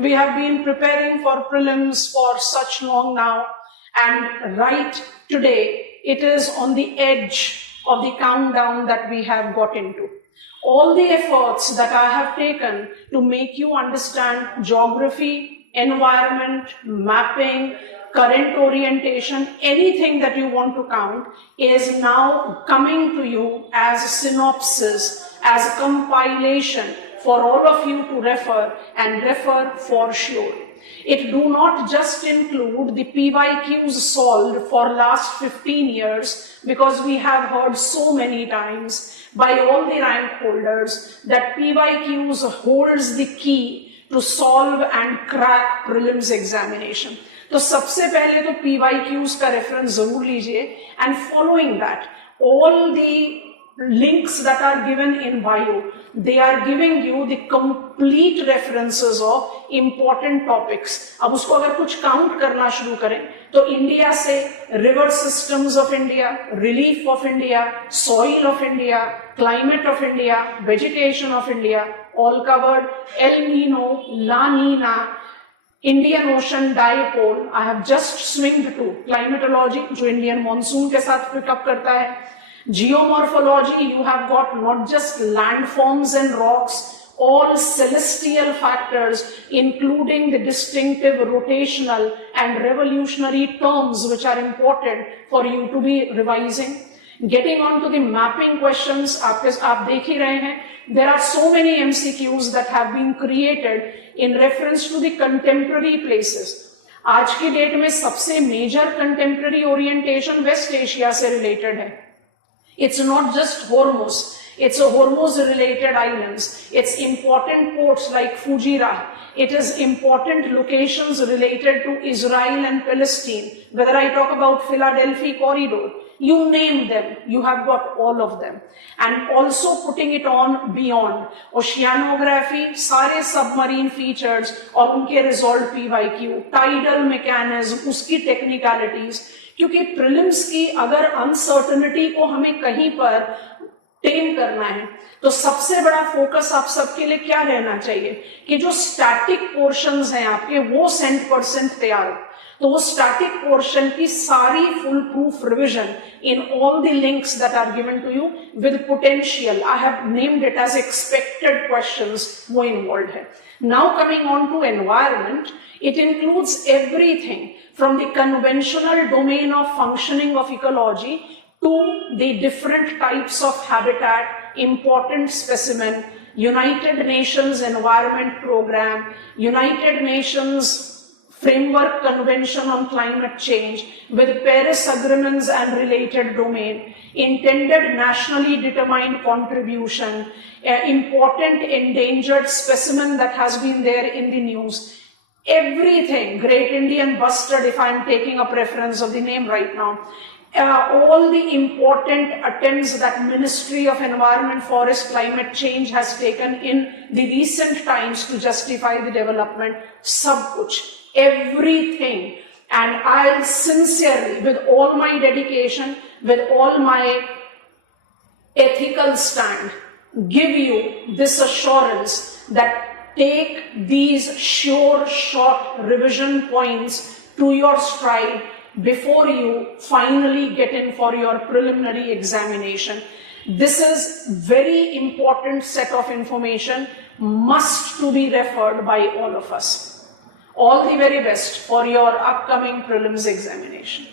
We have been preparing for prelims for such long now, and right today, it is on the edge of the countdown that we have got into. All the efforts that I have taken to make you understand geography, environment, mapping, current orientation, anything that you want to count is now coming to you as a synopsis, as a compilation for all of you to refer, and refer for sure. It do not just include the PYQs solved for last 15 years, because we have heard so many times by all the rank holders that PYQs holds the key to solve and crack prelims examination. तो सबसे पहले तो PYQs का reference जरूर लीजिए, and following that, all the links that are given in bio, they are giving you the complete references of important topics. अब उसको अगर कुछ count करना शुरू करें तो इंडिया से river systems of India, relief of India, soil of India, climate of India, vegetation of India, all covered. El Nino, La Nina, Indian Ocean Dipole, I have just swinged to climatology, जो Indian monsoon के साथ pick up करता है. Geomorphology, you have got not just landforms and rocks, all celestial factors, including the distinctive rotational and revolutionary terms which are important for you to be revising. Getting on to the mapping questions, आप देख ही रहे हैं, there are so many MCQs that have been created in reference to the contemporary places. आज की date में सबसे major contemporary orientation West Asia से related है. It's not just Hormuz, it's a Hormuz-related islands. It's important ports like Fujairah. It is important locations related to Israel and Palestine. Whether I talk about Philadelphia corridor, you name them, you have got all of them. And also putting it on beyond. Oceanography, सारे submarine features और उनके resolved PYQ, tidal mechanism, उसकी technicalities. क्योंकि prelims की अगर uncertainty को हमें कहीं पर टेम करना है तो सबसे बड़ा फोकस आप सबके लिए क्या रहना चाहिए कि जो स्टैटिक पोर्शंस हैं आपके वो 100% तैयार हो. तो वो स्टैटिक पोर्शन की सारी full proof revision in all the links that are given to you with potential, I have named it as expected questions, वो इन्वॉल्व है. Now coming on to environment, it includes everything from the conventional domain of functioning of ecology to the different types of habitat, important specimen, United Nations Environment Program, United Nations Framework Convention on Climate Change with Paris Agreements and related domain, intended nationally determined contribution, important endangered specimen that has been there in the news. Everything, Great Indian Bustard, if I'm taking a preference of the name right now, all the important attempts that Ministry of Environment, Forest, Climate Change has taken in the recent times to justify the development, sab kuch, everything. And I'll sincerely, with all my dedication, with all my ethical stand, give you this assurance that take these sure short revision points to your stride before you finally get in for your preliminary examination. This is very important set of information, must to be referred by all of us. All the very best for your upcoming prelims examination.